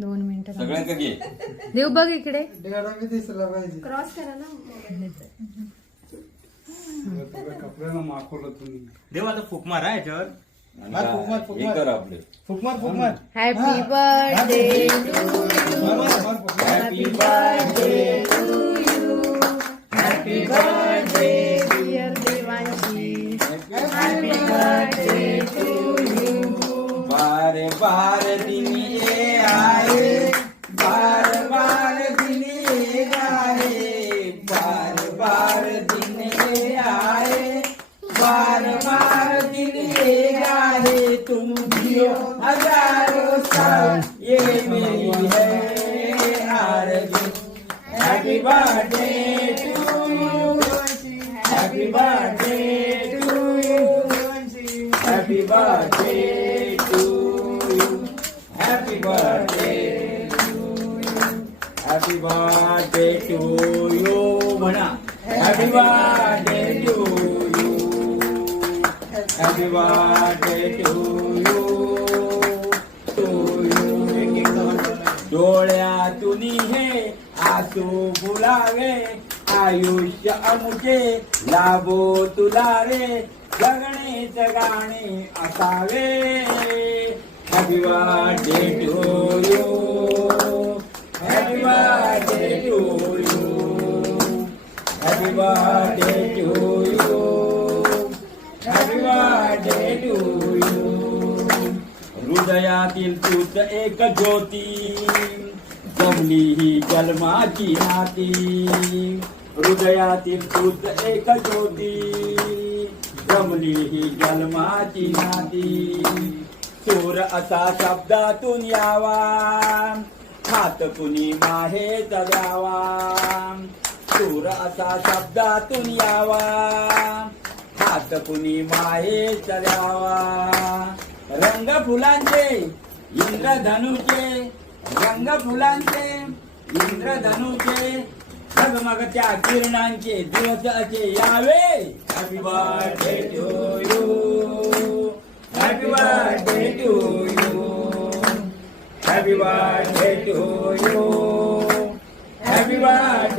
2 मिनिटं सगळ्यांका घे. देव बघ इकडे क्रॉस करा ना कपड्याला माखवलं तुम्ही. देव आता फुक मारा याच्यावर. हे कर आपले. फुकमार happy birthday happy birthday happy birthday dear Devanshi happy birthday to you. बार बार दिन ये आए, बार बार दिन ये आए, बार बार दिन ये आए, बार बार दिन ये आए, तुम जियो हजारों साल, ये मेरी है आरज़ू. Happy birthday to you, happy birthday to you, happy birthday to you, happy birthday to you, happy birthday to you म्हणा. Happy birthday to you, happy birthday to you, to you. डोळ्यातून हे आसू फुलावे, आयुष्य अमुचे लाभो तुला रे, जगणेच गाणे असावे. Happy birthday to you, happy birthday to you, happy birthday to you, happy birthday to you. हृदयातील तूच एक ज्योती, जमली ही जन्माची नाती. हृदयातील तूच एक ज्योती, जमली ही जन्माची नाती. सूर असा शब्दातून यावा, हात कुणी माहेच द्यावा. सूर असा शब्दातून यावा, हात कुणी माहेच द्यावा. रंग फुलांचे इंद्रधनुचे, रंग फुलांचे इंद्रधनुचे, झगमगत्या किरणांचे दिवस असे यावे. Happy birthday to you, happy birthday to you, happy birthday to you, happy birthday